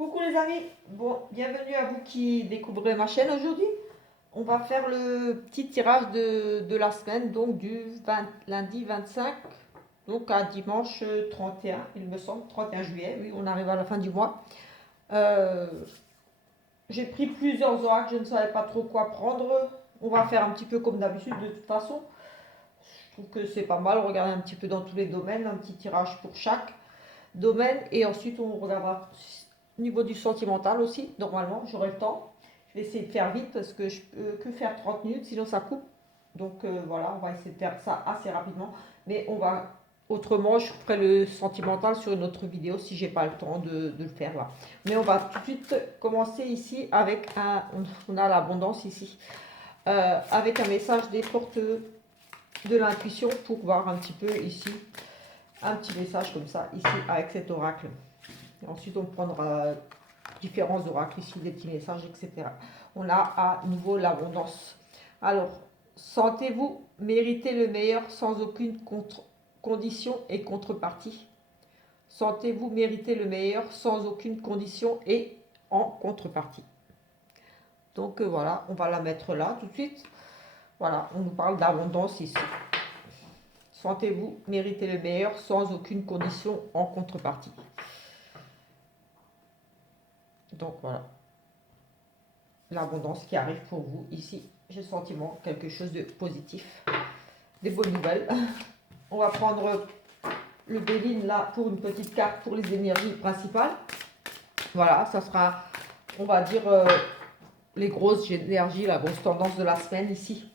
Coucou les amis, bon, bienvenue à vous qui découvrez ma chaîne aujourd'hui. On va faire le petit tirage de la semaine, donc du lundi 25, donc à dimanche 31, il me semble, 31 juillet, oui, on arrive à la fin du mois. Euh, j'ai pris plusieurs oracles, je ne savais pas trop quoi prendre. On va faire un petit peu comme d'habitude de toute façon. Je trouve que c'est pas mal, regarder un petit peu dans tous les domaines, un petit tirage pour chaque domaine et ensuite on regardera au niveau du sentimental aussi. Normalement, j'aurai le temps. Je vais essayer de faire vite parce que je peux que faire 30 minutes, sinon ça coupe. Donc voilà, on va essayer de faire ça assez rapidement. Mais on va autrement, je ferai le sentimental sur une autre vidéo si j'ai pas le temps de le faire là. Mais on va tout de suite commencer ici avec on a l'abondance ici, avec un message des portes de l'intuition pour voir un petit peu ici un petit message comme ça ici avec cet oracle. Et ensuite on prendra différents oracles ici, des petits messages, etc. On a à nouveau l'abondance. Alors, sentez-vous mériter le meilleur sans aucune condition et contrepartie. Sentez-vous mériter le meilleur sans aucune condition et en contrepartie. Donc voilà, on va la mettre là tout de suite. Voilà, on nous parle d'abondance ici. Sentez-vous mériter le meilleur sans aucune condition en contrepartie. Donc voilà, l'abondance qui arrive pour vous ici. J'ai le sentiment quelque chose de positif, des bonnes nouvelles. On va prendre le Béline là pour une petite carte pour les énergies principales. Voilà, ça sera, on va dire, les grosses énergies, la grosse tendance de la semaine ici.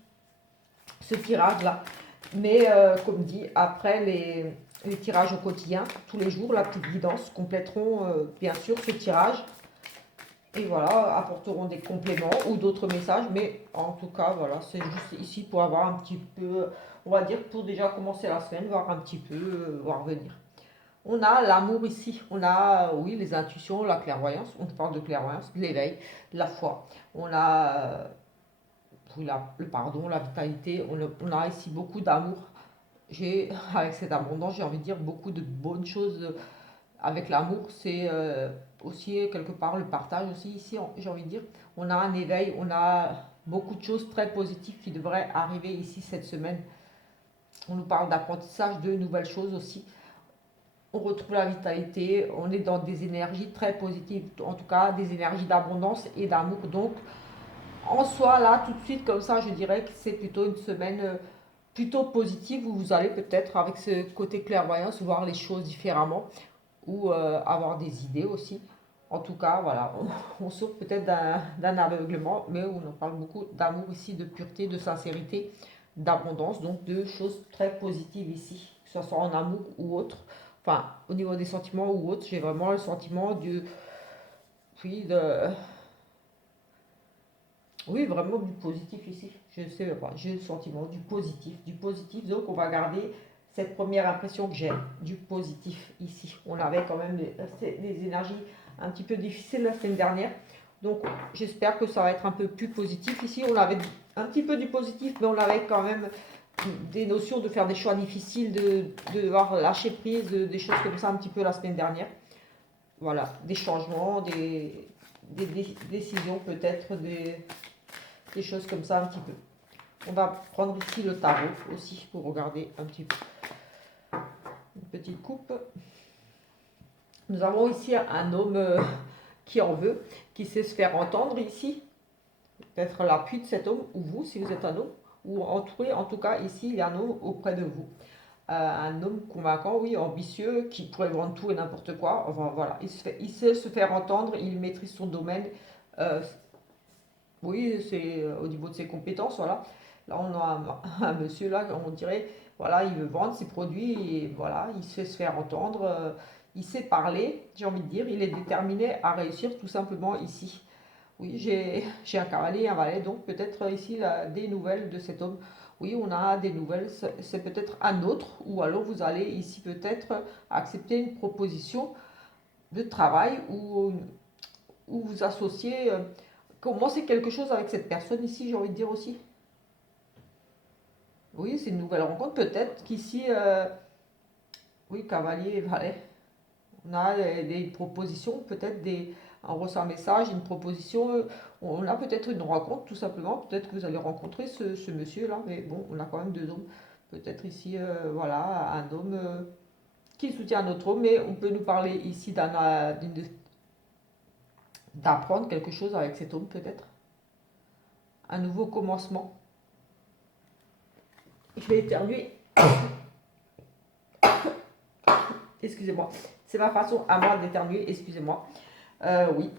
Ce tirage là. Mais comme dit, après les tirages au quotidien, tous les jours, la petite guidance compléteront bien sûr ce tirage. Et voilà, apporteront des compléments ou d'autres messages. Mais en tout cas, voilà, c'est juste ici pour avoir un petit peu, on va dire, pour déjà commencer la semaine, voir un petit peu, voir venir. On a l'amour ici, on a, oui, les intuitions, la clairvoyance, on parle de clairvoyance, de l'éveil, de la foi. On a oui, le pardon, la vitalité, on a ici beaucoup d'amour. J'ai, avec cette abondance, j'ai envie de dire beaucoup de bonnes choses avec l'amour. C'est aussi quelque part le partage aussi ici, j'ai envie de dire. On a un éveil, on a beaucoup de choses très positives qui devraient arriver ici cette semaine. On nous parle d'apprentissage de nouvelles choses aussi. On retrouve la vitalité, on est dans des énergies très positives, en tout cas des énergies d'abondance et d'amour. Donc en soi, là, tout de suite, comme ça, je dirais que c'est plutôt une semaine plutôt positive où vous allez peut-être, avec ce côté clairvoyance, voir les choses différemment ou avoir des idées aussi. En tout cas, voilà, on sort peut-être d'un aveuglement, mais on en parle beaucoup d'amour ici, de pureté, de sincérité, d'abondance, donc de choses très positives ici, que ce soit en amour ou autre. Enfin, au niveau des sentiments ou autre, j'ai vraiment le sentiment oui, oui, vraiment du positif ici. Je sais pas, j'ai le sentiment du positif, du positif. Donc, on va garder cette première impression que j'ai du positif ici. On avait quand même des énergies un petit peu difficiles la semaine dernière. Donc, j'espère que ça va être un peu plus positif ici. On avait un petit peu du positif, mais on avait quand même des notions de faire des choix difficiles, de devoir lâcher prise, des choses comme ça un petit peu la semaine dernière. Voilà, des changements, des décisions peut-être, des choses comme ça un petit peu. On va prendre ici le tarot aussi pour regarder un petit peu. Une petite coupe. Nous avons ici un homme qui en veut, qui sait se faire entendre ici. Peut-être l'appui de cet homme, ou vous, si vous êtes un homme, ou entouré, en tout cas, ici, il y a un homme auprès de vous. Un homme convaincant, oui, ambitieux, qui pourrait vendre tout et n'importe quoi. Enfin, voilà, il sait se faire entendre, il maîtrise son domaine. Euh, oui, c'est au niveau de ses compétences, voilà. Là, on a un monsieur, là, on dirait, voilà, il veut vendre ses produits, et voilà, il sait se faire entendre, il sait parler, j'ai envie de dire, il est déterminé à réussir tout simplement ici. Oui, j'ai un cavalier, un valet, donc peut-être ici là, des nouvelles de cet homme. Oui, on a des nouvelles, c'est peut-être un autre, ou alors vous allez ici peut-être accepter une proposition de travail ou vous associer, commencer quelque chose avec cette personne ici, j'ai envie de dire aussi. Oui, c'est une nouvelle rencontre, peut-être qu'ici, oui, cavalier et valet. On a des propositions, peut-être on reçoit un message, une proposition, on a peut-être une rencontre tout simplement, peut-être que vous allez rencontrer ce monsieur-là, mais bon, on a quand même deux hommes. Peut-être ici, voilà, un homme qui soutient un autre homme, mais on peut nous parler ici d'apprendre quelque chose avec cet homme peut-être. Un nouveau commencement. Je vais éternuer. Excusez-moi. C'est ma façon à moi d'éternuer, excusez-moi. Oui.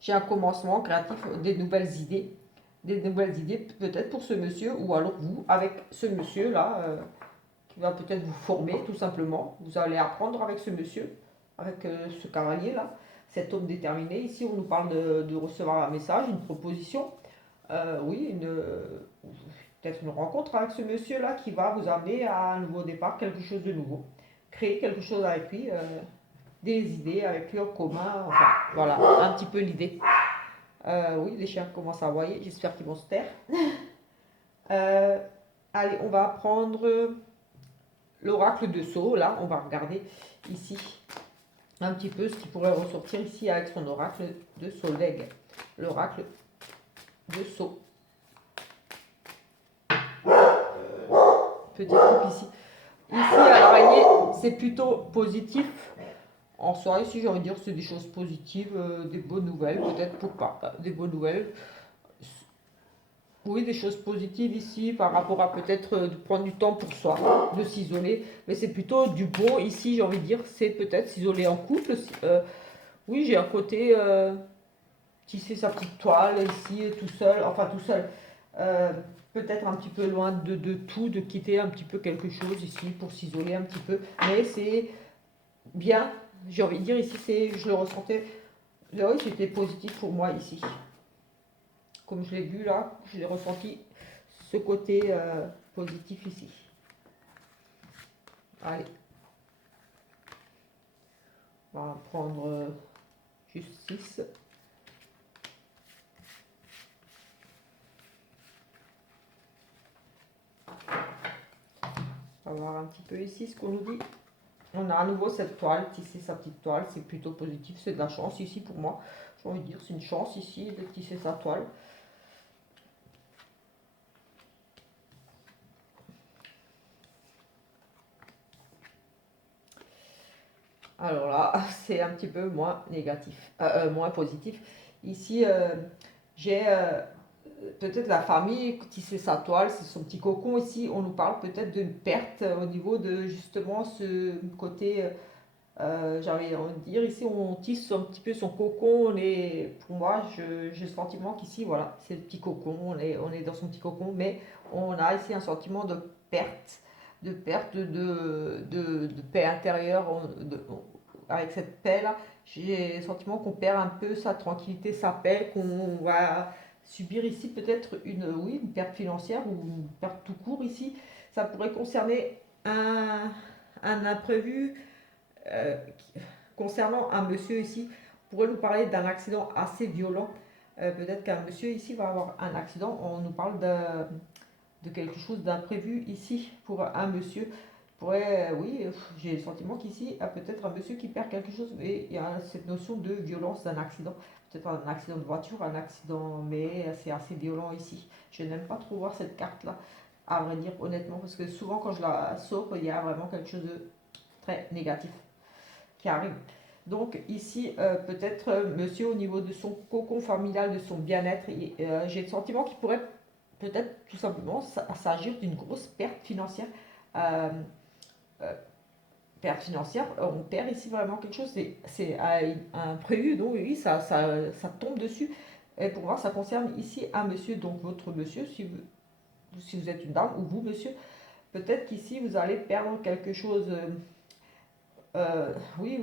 J'ai un commencement créatif, des nouvelles idées. Des nouvelles idées peut-être pour ce monsieur, ou alors vous, avec ce monsieur-là, qui va peut-être vous former tout simplement. Vous allez apprendre avec ce monsieur, avec ce cavalier-là, cet homme déterminé. Ici, on nous parle de recevoir un message, une proposition. Oui, peut-être une rencontre avec ce monsieur-là qui va vous amener à un nouveau départ, quelque chose de nouveau. Créer quelque chose avec lui, des idées avec lui en commun, enfin voilà, un petit peu l'idée. Oui, les chiens commencent à aboyer, j'espère qu'ils vont se taire. Allez, on va prendre l'oracle de Sceaux, là, on va regarder ici un petit peu ce qui pourrait ressortir ici avec son oracle de Solveig. L'oracle de Sceaux. Petit coupe ici. Ici, à l'araignée, c'est plutôt positif. En soi, ici, j'ai envie de dire, c'est des choses positives, des bonnes nouvelles, peut-être pour pas, des bonnes nouvelles. Oui, des choses positives ici par rapport à peut-être de prendre du temps pour soi, de s'isoler. Mais c'est plutôt du bon ici, j'ai envie de dire, c'est peut-être s'isoler en couple. Oui, j'ai un côté tisser sa petite toile ici, tout seul, enfin tout seul. Euh, Peut-être un petit peu loin de tout, de quitter un petit peu quelque chose ici pour s'isoler un petit peu. Mais c'est bien, j'ai envie de dire ici, je le ressentais, oui, c'était positif pour moi ici. Comme je l'ai vu là, je l'ai ressenti ce côté positif ici. Allez, on va prendre juste 6. On va voir un petit peu ici ce qu'on nous dit. On a à nouveau cette toile, tisser sa petite toile, c'est plutôt positif, c'est de la chance ici pour moi. J'ai envie de dire, c'est une chance ici de tisser sa toile. Alors là, c'est un petit peu moins négatif, moins positif. Ici, j'ai peut-être la famille tisser sa toile, c'est son petit cocon ici. On nous parle peut-être d'une perte au niveau de justement ce côté, j'ai envie de dire, ici on tisse un petit peu son cocon. Pour moi, j'ai le sentiment qu'ici, voilà, c'est le petit cocon, on est dans son petit cocon, mais on a ici un sentiment de perte de paix intérieure. Avec cette paix-là, j'ai le sentiment qu'on perd un peu sa tranquillité, sa paix, qu'on va subir ici peut-être oui, une perte financière ou une perte tout court ici. Ça pourrait concerner un imprévu euh, concernant un monsieur ici. On pourrait nous parler d'un accident assez violent. Peut-être qu'un monsieur ici va avoir un accident. On nous parle de quelque chose d'imprévu ici pour un monsieur. Pourrait, oui, j'ai le sentiment qu'ici, il y a peut-être un monsieur qui perd quelque chose, mais il y a cette notion de violence d'un accident. Peut-être un accident de voiture, un accident, mais c'est assez violent ici. Je n'aime pas trop voir cette carte-là, à vrai dire, honnêtement, parce que souvent quand je la sors, il y a vraiment quelque chose de très négatif qui arrive. Donc ici, peut-être monsieur au niveau de son cocon familial, de son bien-être, j'ai le sentiment qu'il pourrait peut-être tout simplement s'agir d'une grosse perte financière. Euh, euh, Perte financière, on perd ici vraiment quelque chose, c'est imprévu, donc oui, ça tombe dessus. Et pour moi, ça concerne ici un monsieur, donc votre monsieur, si vous êtes une dame, ou vous, monsieur, peut-être qu'ici, vous allez perdre quelque chose. Oui,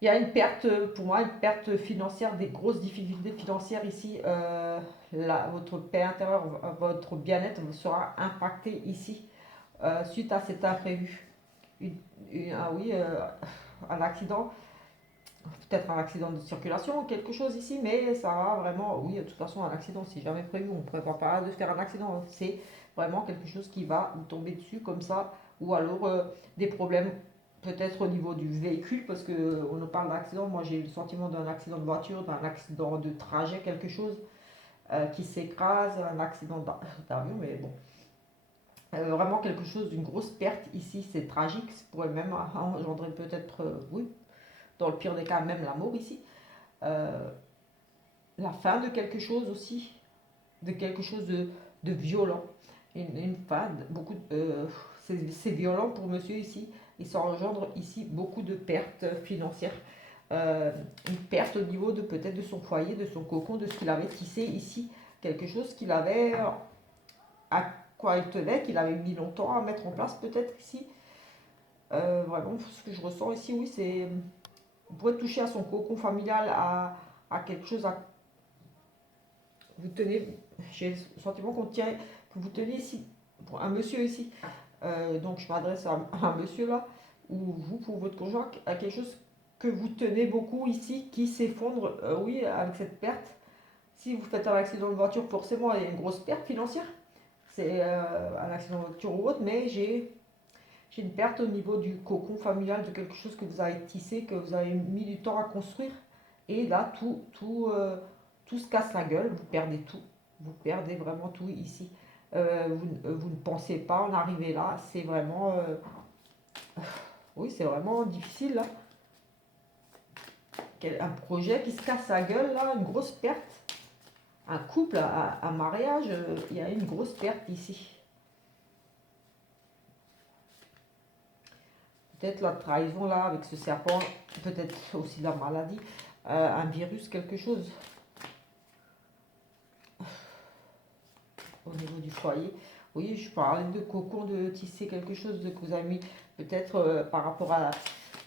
il y a une perte, pour moi, une perte financière, des grosses difficultés financières ici. Votre paix intérieure, votre bien-être sera impacté ici suite à cet imprévu. Oui, un accident, peut-être un accident de circulation, quelque chose ici, mais ça va vraiment, oui, de toute façon, un accident, c'est jamais prévu, on ne prévoit pas de faire un accident, c'est vraiment quelque chose qui va vous tomber dessus comme ça, ou alors des problèmes peut-être au niveau du véhicule, parce que on nous parle d'accident. Moi, j'ai le sentiment d'un accident de voiture, d'un accident de trajet, quelque chose qui s'écrase, un accident d'avion, mais bon. Vraiment quelque chose d'une grosse perte ici, c'est tragique, ça pourrait même engendrer peut-être, oui, dans le pire des cas, même la mort ici. Euh, la fin de quelque chose aussi, de quelque chose de violent. Une fin, c'est violent pour monsieur ici, et ça engendre ici beaucoup de pertes financières. Une perte au niveau de peut-être de son foyer, de son cocon, de ce qu'il avait tissé ici, quelque chose qu'il avait à quoi il tenait, qu'il avait mis longtemps à mettre en place peut-être ici. Vraiment, ce que je ressens ici, oui, c'est on pourrait toucher à son cocon familial, à quelque chose à vous tenez. J'ai le sentiment qu'on tient, que vous tenez ici, pour un monsieur ici. Donc je m'adresse à un monsieur là, ou vous pour votre conjoint, à quelque chose que vous tenez beaucoup ici, qui s'effondre, oui, avec cette perte. Si vous faites un accident de voiture, forcément, il y a une grosse perte financière. C'est un accident de voiture ou autre, mais j'ai une perte au niveau du cocon familial, de quelque chose que vous avez tissé, que vous avez mis du temps à construire. Et là, tout se casse la gueule, vous perdez tout. Vous perdez vraiment tout ici. Vous ne pensez pas en arriver là. C'est vraiment... oui, c'est vraiment difficile là. Un projet qui se casse la gueule là, une grosse perte. Un couple, un mariage, il y a une grosse perte ici. Peut-être la trahison là avec ce serpent, peut-être aussi la maladie, un virus, quelque chose au niveau du foyer. Oui, je parlais de cocon, de tisser quelque chose que vous avez mis peut-être par rapport à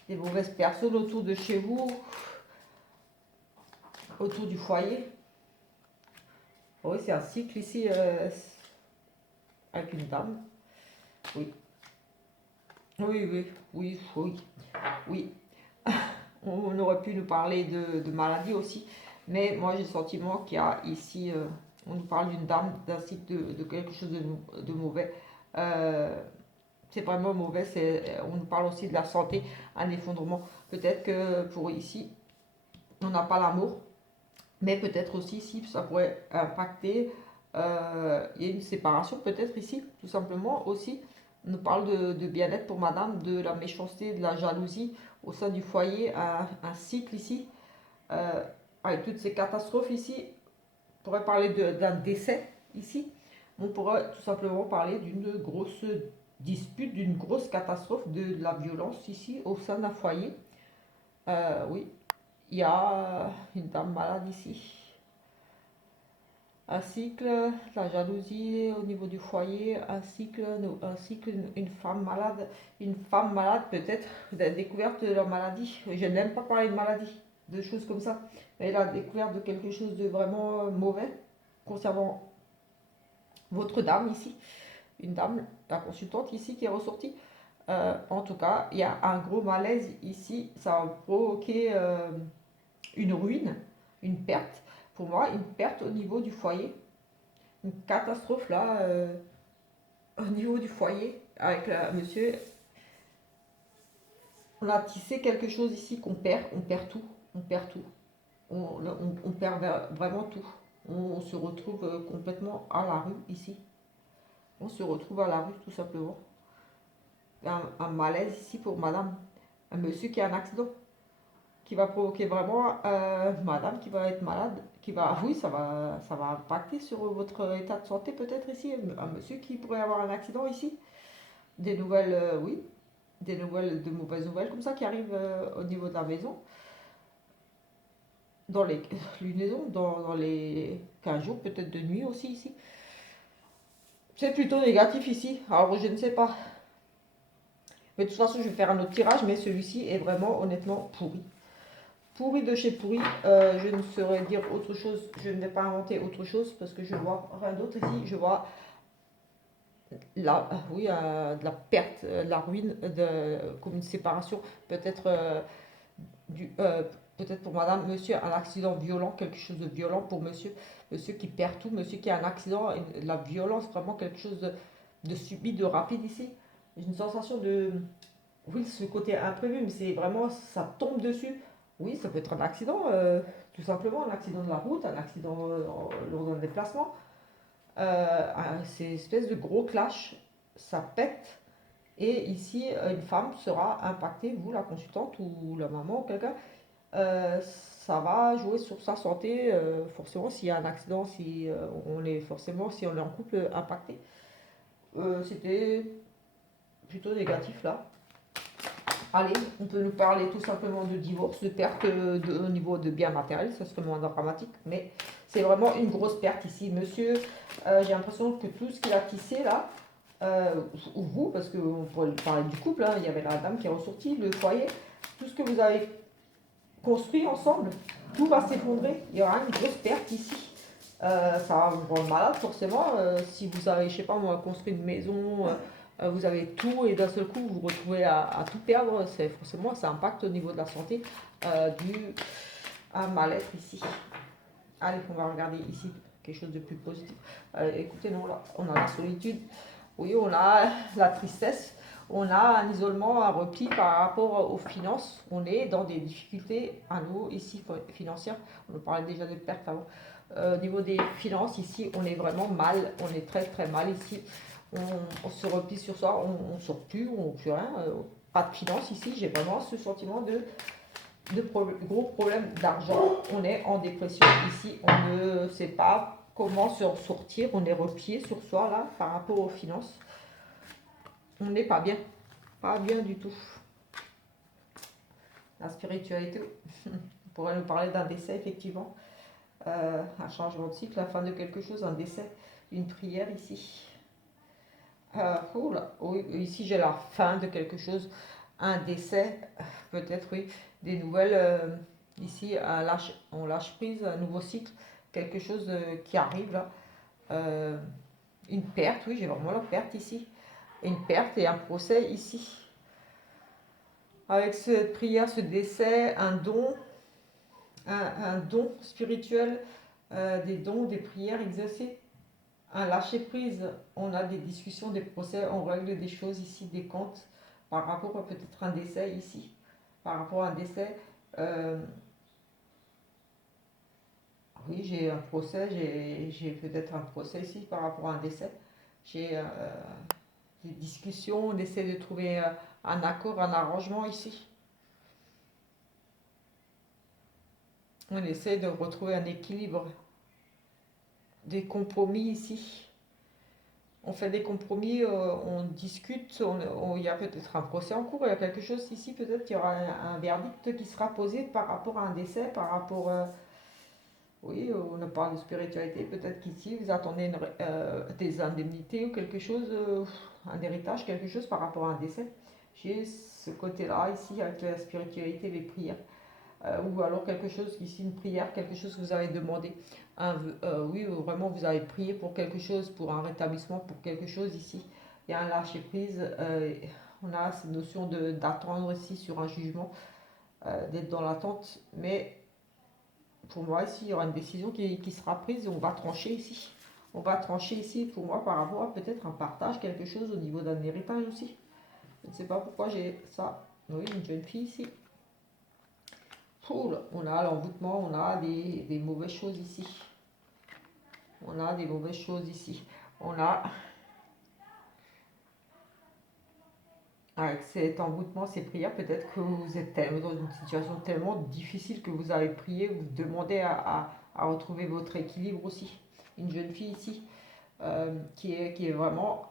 des mauvaises personnes autour de chez vous, autour du foyer. Oui, c'est un cycle ici avec une dame. Oui. Oui, oui, oui, oui, oui. On aurait pu nous parler de maladie aussi, mais moi j'ai le sentiment qu'il y a ici, on nous parle d'une dame, d'un cycle de quelque chose de mauvais. Euh, c'est vraiment mauvais, on nous parle aussi de la santé, un effondrement. Peut-être que pour ici, on n'a pas l'amour, mais peut-être aussi ici, ça pourrait impacter, il y a une séparation peut-être ici, tout simplement aussi. On nous parle de bien-être pour madame, de la méchanceté, de la jalousie au sein du foyer, un cycle ici, euh, avec toutes ces catastrophes ici. On pourrait parler d'un décès ici. On pourrait tout simplement parler d'une grosse dispute, d'une grosse catastrophe, de la violence ici au sein d'un foyer. Oui, il y a une dame malade ici. Un cycle, la jalousie au niveau du foyer, un cycle, une femme malade peut-être, la découverte de la maladie. Je n'aime pas parler de maladie, de choses comme ça, mais la découverte de quelque chose de vraiment mauvais concernant votre dame ici, une dame, la consultante ici qui est ressortie. En tout cas, il y a un gros malaise ici, ça a provoqué une ruine, une perte. Pour moi, une perte au niveau du foyer, une catastrophe là, au niveau du foyer, avec monsieur. On a tissé quelque chose ici on perd tout, on perd tout. On perd vraiment tout. On se retrouve complètement à la rue ici. On se retrouve à la rue tout simplement. Un malaise ici pour madame. Un monsieur qui a un accident, qui va provoquer vraiment madame qui va être malade, qui va, oui, ça va impacter sur votre état de santé peut-être ici. Un monsieur qui pourrait avoir un accident ici. Des nouvelles, oui, des nouvelles, de mauvaises nouvelles comme ça qui arrivent au niveau de la maison. Dans les lunaisons, dans les 15 jours, peut-être de nuit aussi ici. C'est plutôt négatif ici. Alors je ne sais pas. Mais de toute façon, je vais faire un autre tirage, mais celui-ci est vraiment honnêtement pourri. Pourri de chez pourri. Je ne saurais dire autre chose. Je ne vais pas inventer autre chose parce que je vois rien d'autre ici. Je vois oui, de la perte, de la ruine, comme une séparation. Peut-être peut-être pour madame, monsieur, un accident violent, quelque chose de violent pour monsieur. Monsieur qui perd tout, monsieur qui a un accident, la violence, vraiment quelque chose de subit, de rapide ici. J'ai une sensation de, oui, ce côté imprévu, mais c'est vraiment, ça tombe dessus. Oui, ça peut être un accident, tout simplement, un accident de la route, un accident lors d'un déplacement. C'est une espèce de gros clash, ça pète. Et ici, une femme sera impactée, vous, la consultante ou la maman ou quelqu'un, ça va jouer sur sa santé, forcément, s'il y a un accident, si on est forcément, si on est en couple, impacté. C'était plutôt négatif là. Allez, on peut nous parler tout simplement de divorce, de perte au niveau de biens matériels, ça serait moins dramatique, mais c'est vraiment une grosse perte ici. Monsieur, j'ai l'impression que tout ce qu'il a tissé là, ou vous, parce qu'on pourrait parler du couple, hein, il y avait la dame qui est ressortie, le foyer, tout ce que vous avez construit ensemble, tout va s'effondrer, il y aura une grosse perte ici. Ça va vous rendre malade forcément. Si vous avez, je sais pas moi, construit une maison, vous avez tout et d'un seul coup vous vous retrouvez à tout perdre, c'est forcément ça impacte au niveau de la santé du un mal-être ici. Allez, on va regarder ici quelque chose de plus positif. Écoutez, non, là, on a la solitude, oui, on a la tristesse, on a un isolement, un repli par rapport aux finances. On est dans des difficultés à nous ici financières. On parlait déjà de pertes avant. Au niveau des finances, ici, on est vraiment mal. On est très très mal ici. On se replie sur soi, on ne sort plus, on ne plus rien. Pas de finances ici. J'ai vraiment ce sentiment de gros problèmes d'argent. On est en dépression ici. On ne sait pas comment se sortir. On est replié sur soi là par rapport aux finances. On n'est pas bien. Pas bien du tout. La spiritualité, on pourrait nous parler d'un décès effectivement. Un changement de cycle, la fin de quelque chose, un décès, une prière ici. Oh là, oui, ici j'ai la fin de quelque chose, un décès, peut-être oui, des nouvelles. Ici, on lâche prise, un nouveau cycle, quelque chose qui arrive là. Euh, une perte, oui, j'ai vraiment la perte ici. Une perte et un procès ici. Avec cette prière, ce décès, un don, un don spirituel, des dons, des prières exaucées, un lâcher-prise. On a des discussions, des procès, on règle des choses ici, des comptes, par rapport à peut-être un décès ici. Par rapport à un décès, euh, oui, j'ai un procès, j'ai peut-être un procès ici par rapport à un décès. J'ai des discussions, on essaie de trouver un accord, un arrangement ici. On essaie de retrouver un équilibre, des compromis ici. On fait des compromis, on discute, il y a peut-être un procès en cours, il y a quelque chose ici, peut-être qu'il y aura un verdict qui sera posé par rapport à un décès, par rapport, oui, on parle de spiritualité, peut-être qu'ici vous attendez des indemnités ou quelque chose, un héritage, quelque chose par rapport à un décès. J'ai ce côté-là ici avec la spiritualité, les prières. Ou alors quelque chose, ici une prière, quelque chose que vous avez demandé. Oui, vraiment vous avez prié pour quelque chose, pour un rétablissement, pour quelque chose ici. Il y a un lâcher prise. On a cette notion d'attendre ici sur un jugement, d'être dans l'attente. Mais pour moi ici, il y aura une décision qui sera prise et on va trancher ici. On va trancher ici pour moi par rapport à peut-être un partage, quelque chose au niveau d'un héritage aussi. Je ne sais pas pourquoi j'ai ça. Oui, une jeune fille ici. Oh là, on a l'envoûtement, on a des mauvaises choses ici. On a des mauvaises choses ici. On a, avec cet envoûtement, ces prières, peut-être que vous êtes dans une situation tellement difficile que vous avez prié, vous demandez à retrouver votre équilibre aussi. Une jeune fille ici qui est vraiment,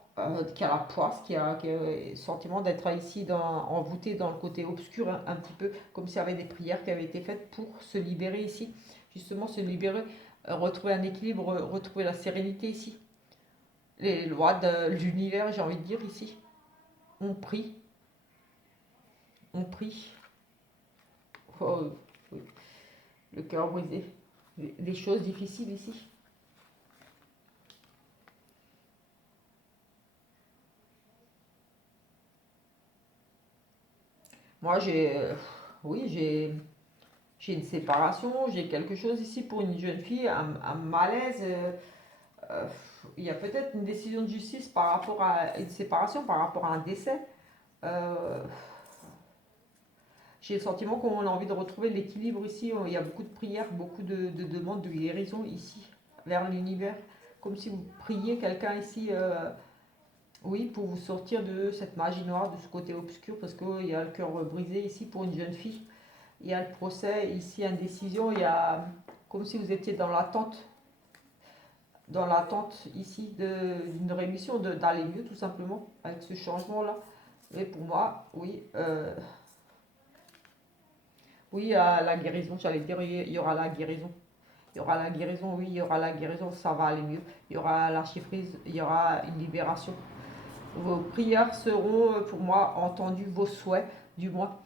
qui a la poisse, qui a le sentiment d'être ici envoûtée dans le côté obscur, un petit peu, comme s'il y avait des prières qui avaient été faites pour se libérer ici. Justement, se libérer, retrouver un équilibre, retrouver la sérénité ici. Les lois de l'univers, j'ai envie de dire ici. On prie, on prie. Oh, oui. Le cœur brisé. Des choses difficiles ici. Moi, oui, j'ai une séparation, j'ai quelque chose ici pour une jeune fille, un malaise. euh, il y a peut-être une décision de justice par rapport à une séparation, par rapport à un décès. Euh, j'ai le sentiment qu'on a envie de retrouver l'équilibre ici. Il y a beaucoup de prières, beaucoup de demandes de guérison ici, vers l'univers. Comme si vous priez quelqu'un ici, oui, pour vous sortir de cette magie noire, de ce côté obscur, parce qu'il y a le cœur brisé ici pour une jeune fille. Il y a le procès, ici, indécision. Il y a comme si vous étiez dans l'attente ici d'une rémission, d'aller mieux tout simplement, avec ce changement-là. Mais pour moi, oui, oui, à la guérison, j'allais dire, il y aura la guérison. Il y aura la guérison, oui, il y aura la guérison, ça va aller mieux. Il y aura la chiffrise, il y aura une libération. Vos prières seront pour moi entendues, vos souhaits du moins.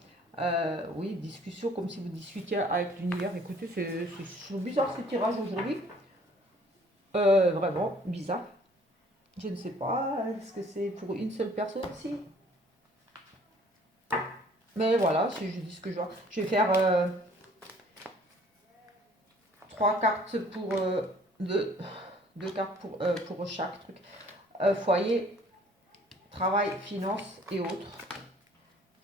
Oui, discussion comme si vous discutiez avec l'univers. Écoutez, c'est bizarre ce tirage aujourd'hui. Vraiment bizarre. Je ne sais pas, est-ce que c'est pour une seule personne ici? Mais voilà, si je dis ce que je vois. Je vais faire 3 cartes pour deux cartes pour chaque truc. Foyer, travail, finance et autres.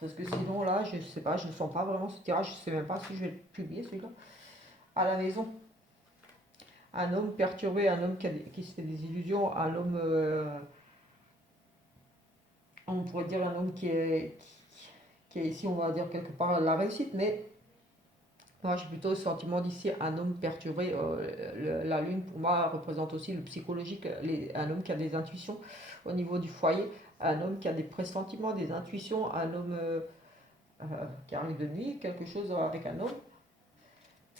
Parce que sinon là, je sais pas, je ne sens pas vraiment ce tirage. Je sais même pas si je vais le publier celui-là. À la maison. Un homme perturbé, un homme qui se fait des illusions, un homme, on pourrait dire un homme qui est ici, on va dire quelque part la réussite, mais moi j'ai plutôt le sentiment d'ici un homme perturbé. La lune pour moi représente aussi le psychologique, un homme qui a des intuitions au niveau du foyer, un homme qui a des pressentiments, des intuitions, un homme euh, qui arrive de nuit, quelque chose avec un homme.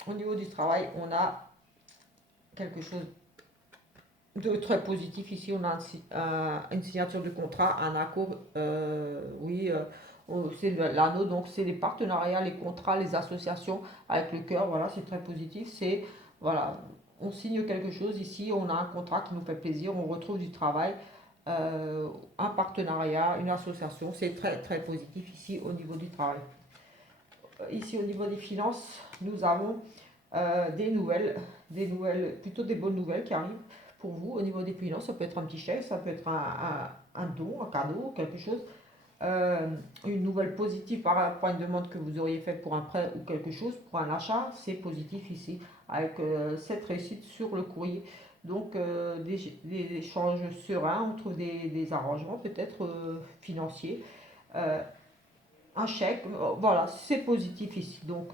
Au niveau du travail, on a quelque chose de très positif. Ici, on a une signature de contrat, un accord. Oui, c'est l'anneau, donc c'est les partenariats, les contrats, les associations avec le cœur. Voilà, c'est très positif. C'est, voilà, on signe quelque chose. Ici, on a un contrat qui nous fait plaisir. On retrouve du travail, un partenariat, une association. C'est très, très positif ici au niveau du travail. Ici, au niveau des finances, nous avons des nouvelles, plutôt des bonnes nouvelles qui arrivent pour vous au niveau des finances. Ça peut être un petit chèque, ça peut être un don, un cadeau, quelque chose. Une nouvelle positive par rapport à une demande que vous auriez faite pour un prêt ou quelque chose, pour un achat, c'est positif ici, avec cette réussite sur le courrier. Donc des échanges sereins, on trouve des arrangements peut-être financiers. Euh, un chèque, voilà, c'est positif ici. Donc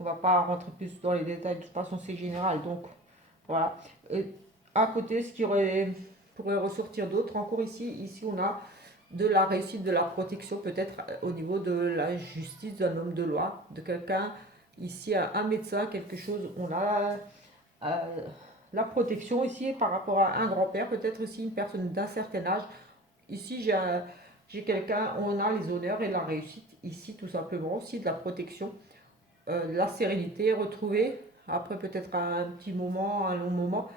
on va pas rentrer plus dans les détails, de toute façon c'est général. Donc voilà. Et à côté, ce qui pourrait ressortir d'autre encore ici on a de la réussite, de la protection peut-être au niveau de la justice d'un homme de loi, de quelqu'un ici, un médecin, quelque chose. On a euh, la protection ici par rapport à un grand-père, peut-être aussi une personne d'un certain âge. Ici j'ai quelqu'un, on a les honneurs et la réussite ici tout simplement, aussi de la protection, la sérénité retrouvée, après peut-être un petit moment, un long moment,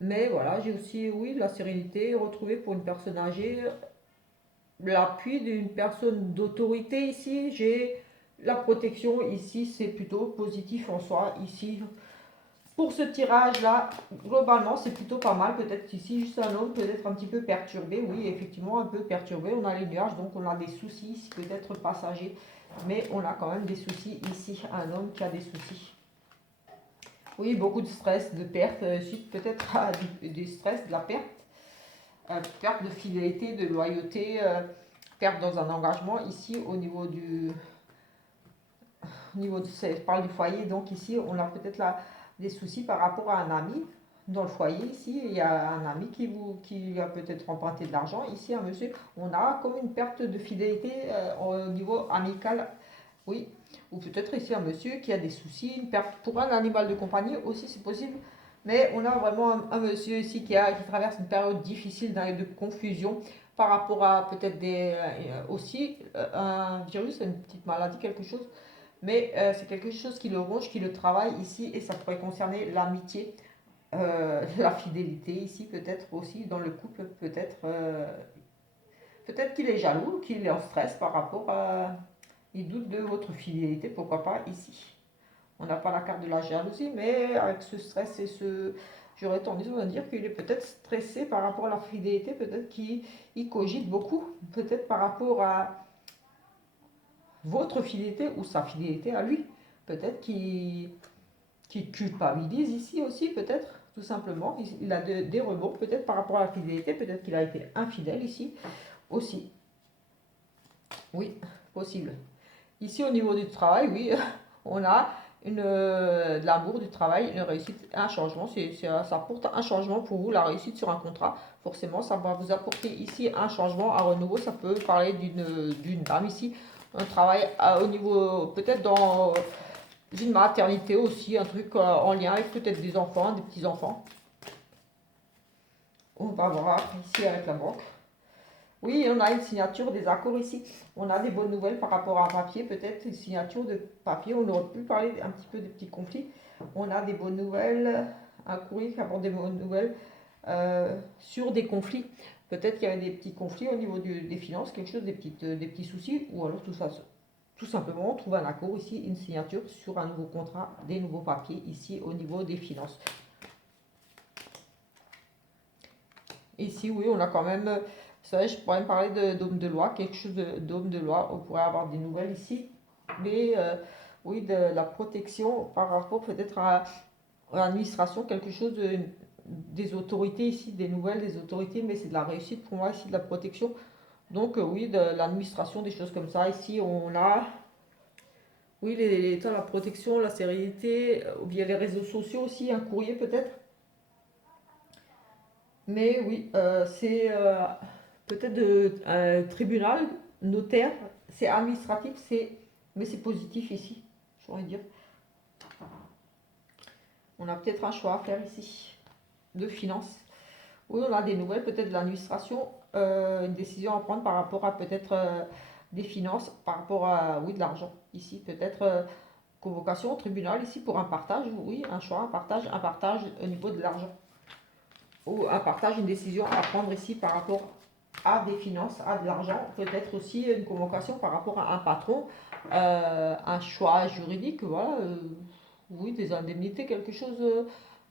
mais voilà, j'ai aussi, oui, la sérénité retrouvée pour une personne âgée, l'appui d'une personne d'autorité ici, j'ai la protection ici, c'est plutôt positif en soi, ici, pour ce tirage-là, globalement, c'est plutôt pas mal. Peut-être ici, juste un homme peut-être un petit peu perturbé. Oui, effectivement, un peu perturbé. On a les nuages, donc on a des soucis ici, peut-être passagers. Mais on a quand même des soucis ici. Un homme qui a des soucis. Oui, beaucoup de stress, de perte, suite peut-être à du stress, de la perte. Perte de fidélité, de loyauté, perte dans un engagement. Ici, au niveau de, je parle du foyer, donc ici, on a peut-être là des soucis par rapport à un ami. Dans le foyer, ici, il y a un ami qui a peut-être emprunté de l'argent. Ici, un monsieur, on a comme une perte de fidélité au niveau amical, oui. Ou peut-être ici un monsieur qui a des soucis, une perte pour un animal de compagnie aussi, c'est possible. Mais on a vraiment un monsieur ici qui traverse une période difficile de confusion par rapport à peut-être aussi un virus, une petite maladie, quelque chose. Mais c'est quelque chose qui le ronge, qui le travaille ici, et ça pourrait concerner l'amitié, la fidélité ici, peut-être aussi dans le couple, peut-être qu'il est jaloux, qu'il est en stress par rapport à... Il doute de votre fidélité, pourquoi pas ici. On n'a pas la carte de la jalousie, mais avec ce stress et ce... j'aurais tendance à dire qu'il est peut-être stressé par rapport à la fidélité, peut-être qu'il cogite beaucoup, peut-être par rapport à votre fidélité ou sa fidélité à lui. Peut-être qu'il culpabilise ici aussi, peut-être, tout simplement. Il a des rebonds, peut-être par rapport à la fidélité, peut-être qu'il a été infidèle ici aussi. Oui, possible. Ici, au niveau du travail, oui, on a de l'amour du travail, une réussite, un changement. Ça apporte un changement pour vous, la réussite sur un contrat. Forcément, ça va vous apporter ici un changement, un renouveau. Ça peut parler d'une dame ici, un travail au niveau, peut-être dans une maternité aussi, un truc en lien avec peut-être des enfants, des petits-enfants. On va voir ici avec la banque. Oui, on a une signature, des accords ici. On a des bonnes nouvelles par rapport à un papier, peut-être une signature de papier. On aurait pu parler un petit peu des petits conflits. On a des bonnes nouvelles, un courrier qui apporte des bonnes nouvelles sur des conflits. Peut-être qu'il y avait des petits conflits au niveau des finances, quelque chose, des petits soucis, ou alors tout simplement, on trouve un accord ici, une signature sur un nouveau contrat, des nouveaux papiers ici au niveau des finances. Ici, oui, on a quand même, ça, je pourrais me parler d'homme de loi, quelque chose d'homme de loi, on pourrait avoir des nouvelles ici, mais oui, de la protection par rapport peut-être à l'administration, quelque chose des autorités ici, des nouvelles des autorités, mais c'est de la réussite pour moi ici, de la protection. Donc oui, de l'administration, des choses comme ça. Ici, on a, oui, la protection, la sérénité, ou bien les réseaux sociaux aussi, un courrier peut-être. Mais oui, c'est peut-être un tribunal, notaire, c'est administratif, mais c'est positif ici, j'aurais dire. On a peut-être un choix à faire ici, de finances. Oui, on a des nouvelles, peut-être de l'administration, une décision à prendre par rapport à peut-être des finances, par rapport à, oui, de l'argent. Ici, peut-être convocation au tribunal, ici pour un partage, oui, un choix, un partage au niveau de l'argent. Ou un partage, une décision à prendre ici par rapport à des finances, à de l'argent, peut-être aussi une convocation par rapport à un patron, un choix juridique, voilà, oui, des indemnités, quelque chose.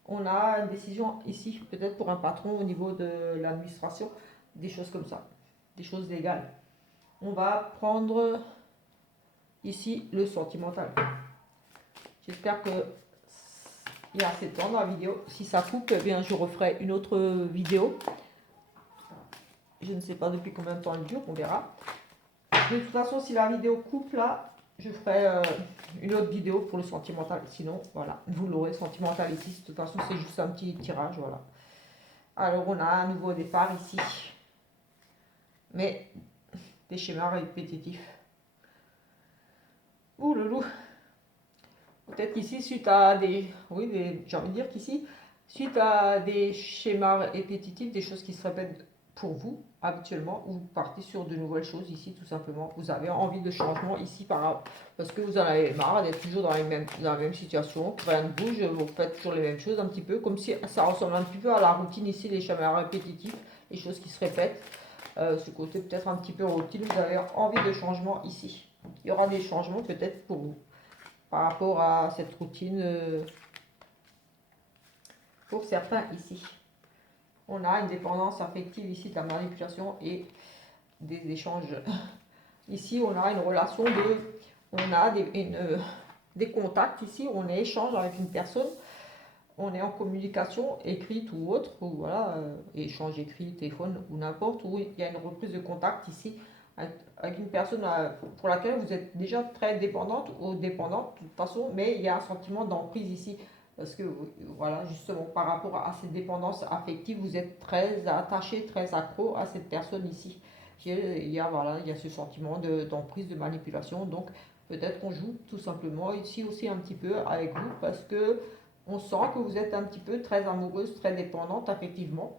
On a une décision ici, peut-être pour un patron au niveau de l'administration, des choses comme ça, des choses légales. On va prendre ici le sentimental. J'espère que il y a assez de temps dans la vidéo. Si ça coupe, eh bien je referai une autre vidéo. Je ne sais pas depuis combien de temps elle dure, on verra. De toute façon, si la vidéo coupe là, je ferai une autre vidéo pour le sentimental. Sinon, voilà, vous l'aurez sentimental ici. De toute façon, c'est juste un petit tirage, voilà. Alors, on a un nouveau départ ici. Mais des schémas répétitifs. Ouh, loulou. Peut-être qu'ici, suite à des... Oui, j'ai envie de dire qu'ici, suite à des schémas répétitifs, des choses qui se répètent pour vous, habituellement, vous partez sur de nouvelles choses ici, tout simplement. Vous avez envie de changement ici, parce que vous en avez marre d'être toujours dans la même situation, que rien ne bouge, vous faites toujours les mêmes choses un petit peu, comme si ça ressemble un petit peu à la routine ici, les schémas répétitifs, les choses qui se répètent. Ce côté peut-être un petit peu routine, vous avez envie de changement ici. Il y aura des changements peut-être pour vous par rapport à cette routine pour certains ici. On a une dépendance affective ici de la manipulation et des échanges. Ici, on a une relation on a des contacts ici, on échange avec une personne, on est en communication écrite ou autre, ou voilà, échange écrit, téléphone ou n'importe, où il y a une reprise de contact ici avec une personne pour laquelle vous êtes déjà très dépendante ou dépendante de toute façon, mais il y a un sentiment d'emprise ici. Parce que, voilà, justement, par rapport à cette dépendance affective, vous êtes très attaché, très accro à cette personne ici. Voilà, il y a ce sentiment d'emprise, de manipulation. Donc, peut-être qu'on joue tout simplement ici aussi un petit peu avec vous parce que on sent que vous êtes un petit peu très amoureuse, très dépendante affectivement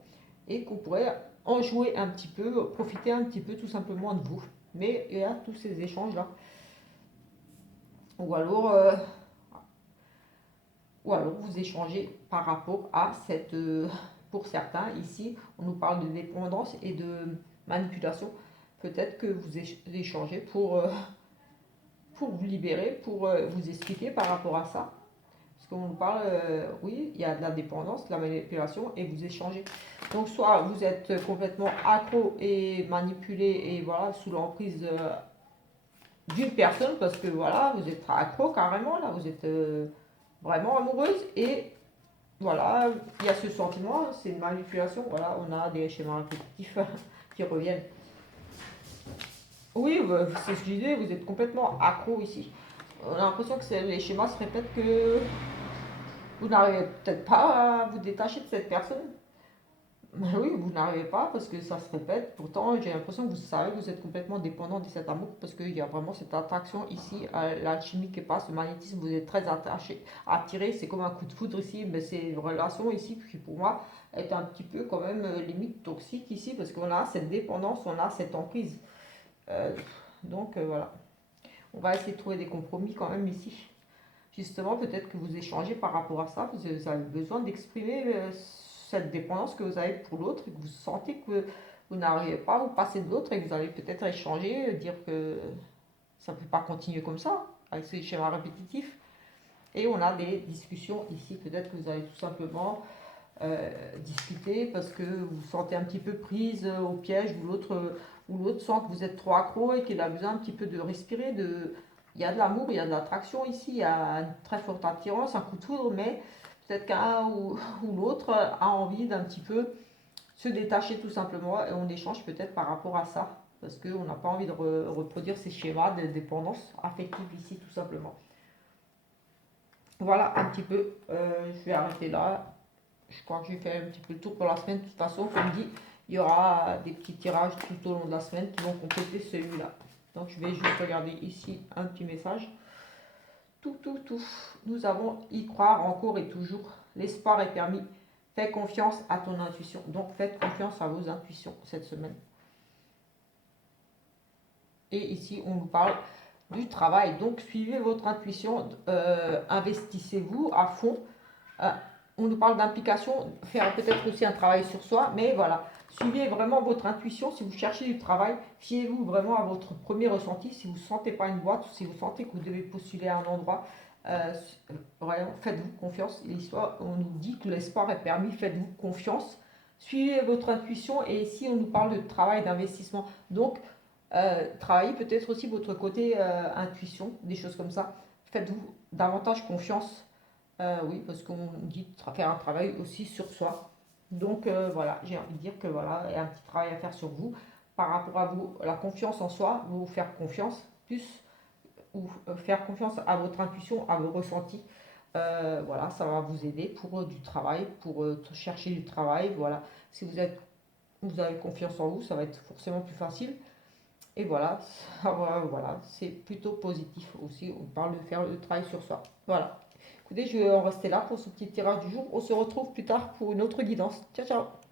et qu'on pourrait en jouer un petit peu, profiter un petit peu tout simplement de vous. Mais il y a tous ces échanges-là. Ou alors, vous échangez par rapport à cette... pour certains, ici, on nous parle de dépendance et de manipulation. Peut-être que vous échangez pour vous libérer, pour vous expliquer par rapport à ça. Parce qu'on nous parle, oui, il y a de la dépendance, de la manipulation et vous échangez. Donc soit vous êtes complètement accro et manipulé et voilà, sous l'emprise d'une personne parce que voilà, vous êtes accro carrément, là, vous êtes vraiment amoureuse et voilà, il y a ce sentiment, c'est une manipulation, voilà, on a des schémas répétitifs qui reviennent. Oui, bah, c'est ce que je disais, vous êtes complètement accro ici. On a l'impression que les schémas se répètent que vous n'arrivez peut-être pas à vous détacher de cette personne. Ben oui, vous n'arrivez pas parce que ça se répète. Pourtant, j'ai l'impression que vous savez que vous êtes complètement dépendant de cet amour parce qu'il y a vraiment cette attraction ici, l'alchimie qui passe, le magnétisme, vous êtes très attaché, attiré. C'est comme un coup de foudre ici. Mais c'est une relation ici qui, pour moi, est un petit peu quand même limite toxique ici parce qu'on a cette dépendance, on a cette emprise. Euh, donc voilà. On va essayer de trouver des compromis quand même ici. Justement, peut-être que vous échangez par rapport à ça, vous avez besoin d'exprimer cette dépendance que vous avez pour l'autre et que vous sentez que vous n'arrivez pas à vous passer de l'autre et que vous allez peut-être échanger, dire que ça ne peut pas continuer comme ça, avec ces schémas répétitifs. Et on a des discussions ici, peut-être que vous allez tout simplement discuter parce que vous vous sentez un petit peu prise au piège ou l'autre sent que vous êtes trop accro et qu'il a besoin un petit peu de respirer, il y a de l'amour, il y a de l'attraction ici, il y a une très forte attirance, un coup de foudre, mais peut-être qu'un ou l'autre a envie d'un petit peu se détacher tout simplement et on échange peut-être par rapport à ça parce qu'on n'a pas envie de reproduire ces schémas de dépendance affective ici tout simplement. Voilà un petit peu, je vais arrêter là. Je crois que j'ai fait un petit peu le tour pour la semaine. De toute façon, comme dit, il y aura des petits tirages tout au long de la semaine qui vont compléter celui-là. Donc je vais juste regarder ici un petit message. Tout. Nous avons y croire encore et toujours. L'espoir est permis. Fais confiance à ton intuition. Donc faites confiance à vos intuitions cette semaine. Et ici, on nous parle du travail. Donc suivez votre intuition. Investissez-vous à fond. Euh, on nous parle d'implication, faire peut-être aussi un travail sur soi, mais voilà, suivez vraiment votre intuition. Si vous cherchez du travail, fiez-vous vraiment à votre premier ressenti. Si vous ne sentez pas une boîte, si vous sentez que vous devez postuler à un endroit, vraiment, faites-vous confiance. L'histoire, on nous dit que l'espoir est permis, faites-vous confiance. Suivez votre intuition et ici, on nous parle de travail, d'investissement. Donc, travaillez peut-être aussi votre côté intuition, des choses comme ça. Faites-vous davantage confiance oui, parce qu'on dit de faire un travail aussi sur soi. Donc voilà, j'ai envie de dire que voilà, il y a un petit travail à faire sur vous par rapport à vous, la confiance en soi, vous faire confiance plus ou faire confiance à votre intuition, à vos ressentis. Voilà, ça va vous aider pour du travail, pour chercher du travail. Voilà, si vous avez confiance en vous, ça va être forcément plus facile. Et voilà, voilà, c'est plutôt positif aussi. On parle de faire le travail sur soi. Voilà. Écoutez, je vais en rester là pour ce petit tirage du jour. On se retrouve plus tard pour une autre guidance. Ciao, ciao!